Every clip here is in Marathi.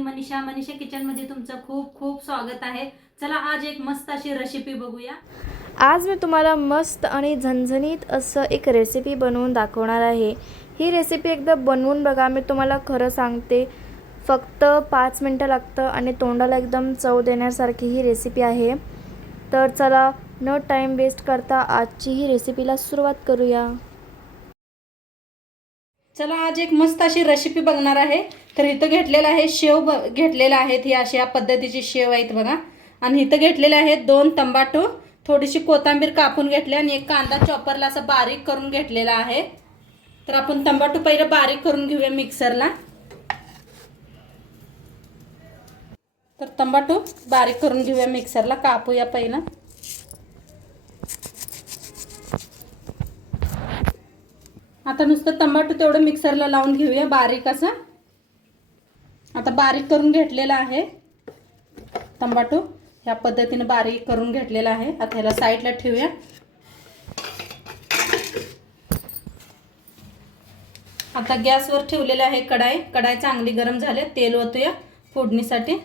मी मनीषा किचनमध्ये तुमचं खूप खूप स्वागत आहे। चला आज एक मस्त अशी रेसिपी बघूया। आज मी तुम्हाला मस्त आणि झणझणीत असं एक रेसिपी बनवून दाखवणार आहे। ही रेसिपी एकदा बनवून बघा, मी तुम्हाला खरं सांगते फक्त 5 मिनिटं लागतं आणि तोंडाला एकदम चव देण्यासारखी ही रेसिपी आहे। तर चला न टाईम वेस्ट करता आजची ही रेसिपीला सुरुवात करूया। चला आज एक मस्त अशी रेसिपी बघणार आहे। तर इथं घेतलेला आहे शेव घेतलेला आहेत, ही अशा पद्धतीची शेव आहेत बघा। आणि इथं घेतलेले आहेत 2 टमाटो, थोडीशी कोथिंबीर कापून घेतली आणि एक कांदा चॉपरला असं बारीक करून घेतलेला आहे। तर आपण टमाटो पहिले बारीक करून घेऊया मिक्सरला। तर टमाटो बारीक करून घेऊया मिक्सरला, कापूया पहिला। आता नुसतं टमाटो तेवढं मिक्सरला लावून घेऊया बारीक असं। आता बारीक करून घेतलेला आहे टमाटो, ह्या पद्धतीने बारीक करून घेतलेला आहे। आता ह्याला साईडला ठेवूया। आता गॅसवर ठेवलेले आहे कढाई, कढाई चांगली गरम झाली, तेल ओतूया फोडणीसाठी।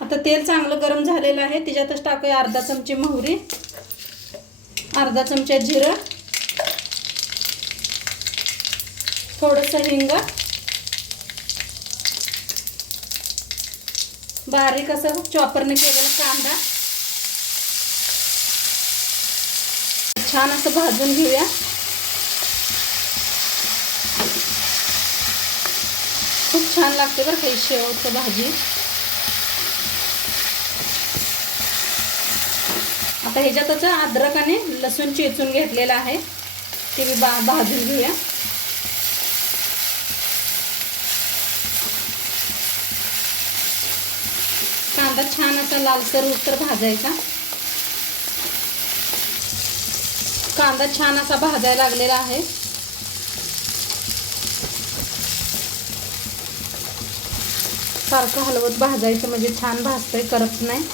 आता तेल चांगलं गरम झालेलं आहे, त्याच्यातच टाकूया अर्धा चमची मोहरी, अर्धा चमचा जिरं, थोडंसं हिंग, बारीक असं चॉपरने केलेला कांदा, छान असं भाजून घेऊया। खूप छान लागते बरं का शेवची भाजी। आता ह्याच्यातच अद्रक आणि लसूण चेचून घेतलेला आहे, ते मी भाजून घेऊया। कांदा छान असा लालसर होईस्तोवर भाजायचा। कांदा छान असा भाजायला लागलेला आहे। सारखं हलवत भाजायचं म्हणजे छान भाजतोय, करत नाही।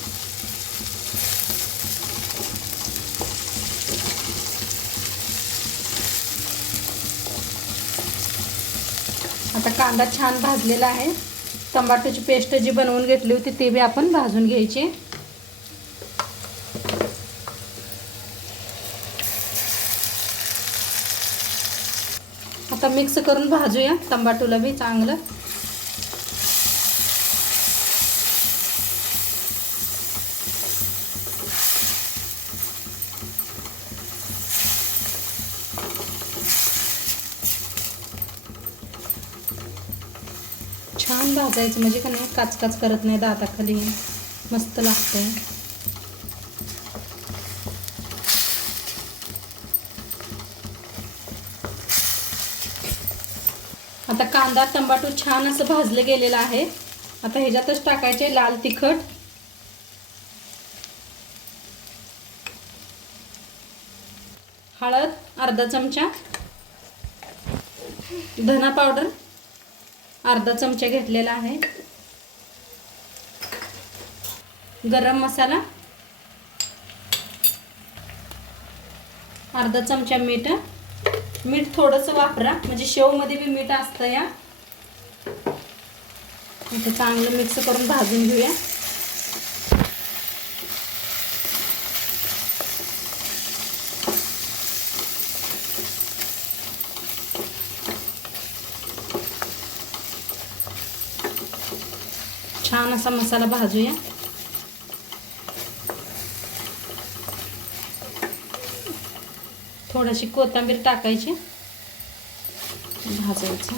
आता कांदा छान भाजलेला आहे। टमाटोची पेस्ट जी बनवून घेतली होती ती बी आपण भाजून घ्यायची। आता मिक्स करून भाजूया टमाटोला बी चांगलं। छान भाजायचं म्हणजे का नाही काचकाच करत नाही, दाताखाली मस्त लागतंय। आता कांदा टमाटो छान असं भाजले गेलेला आहे। आता ह्याच्यातच टाकायचे लाल तिखट, हळद अर्धा चमचा, धना पावडर अर्धा चमचा घेतलेला आहे, गरम मसाला अर्धा चमचा, मीठ, मीठ थोडंसं वापरा म्हणजे शेवमध्ये बी मीठ असतं या। आता चांगलं मिक्स करून भाजून घेऊया। छान असा मसाला भाजूया। थोडीशी कोथिंबीर टाकायची, भाजायचं।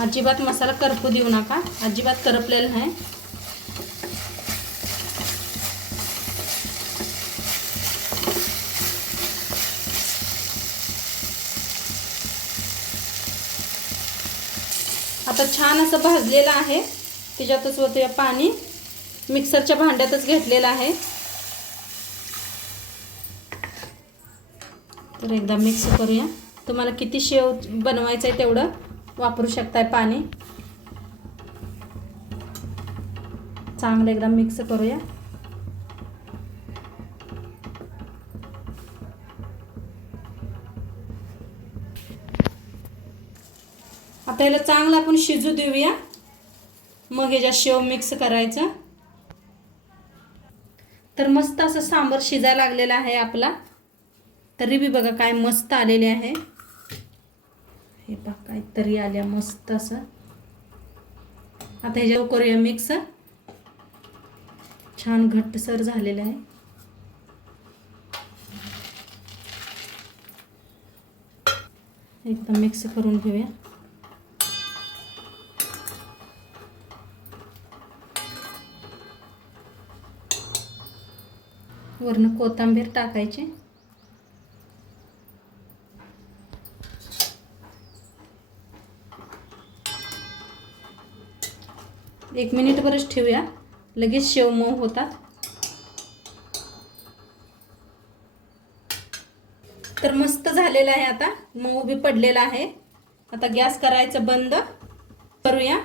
अजिबात मसाला करपू देऊ नका, अजिबात करपलेला नाही। आता छान असं भाजलेलं आहे, त्याच्यातच ओतूया पाणी, मिक्सरच्या भांड्यातच घेतलेलं आहे। तर एकदा मिक्स करूया। तुम्हाला किती शेव बनवायचं आहे तेवढं वापरू शकताय पाणी। चांगलं एकदा मिक्स करूया। आता याला चांगलं आपण शिजू देऊया, मग ह्याच्यात शेव मिक्स करायचं. तर मस्त असं सांबार शिजायला लागलेला आहे आपला. तरी बी बघा काय मस्त आलेले आहे. हे बघा काय तरी आल्या मस्त असं. आता ह्याच्यावर करूया मिक्स. छान घट्टसर झालेलं आहे. एकदम मिक्स करून घेऊया. वरून कोथिंबीर टाकायची. एक मिनिटभरच ठेवूया, लगेच शेव मऊ होतात. तर मस्त झालेलं आहे. आता मऊ बी पडलेला आहे. आता गॅस करायचं बंद करूया.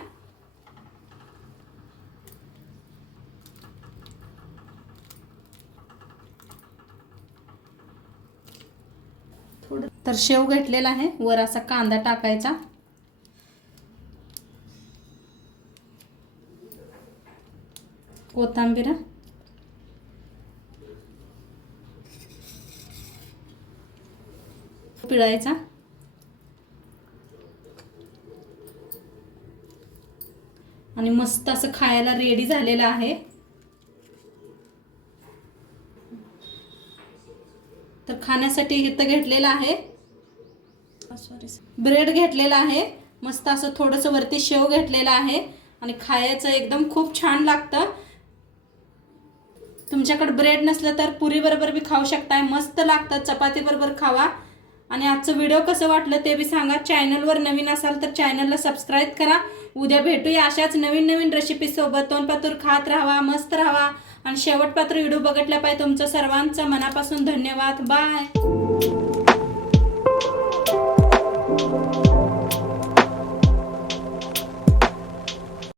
तर शेव घेतलेला आहे. वर असा कांदा टाकायचा. कोथिंबीर, पिळायचा. आणि मस्त असं खायला रेडी झालेलं आहे. तर खाण्यासाठी इथं घेतलेलं आहे ब्रेड घेतलेला आहे. मस्त असं थोडंसं वरती शेव घेतलेला आहे आणि खायचं एकदम खूप छान लागतं. तुमच्याकडे ब्रेड नसलं तर पुरी बरोबर बी खाऊ शकताय. मस्त लागतं. चपाती बरोबर खावा. आणि आजचं व्हिडिओ कसं वाटलं ते बी सांगा. चॅनलवर नवीन असाल तर चॅनलला सबस्क्राईब करा. उद्या भेटूया अशाच नवीन नवीन रेसिपी सोबत. तोंडपातूर खात राहा, मस्त राहा. आणि शेवटपात्र व्हिडिओ बघितल्या पाहिजे. तुमचं सर्वांचं मनापासून धन्यवाद. बाय.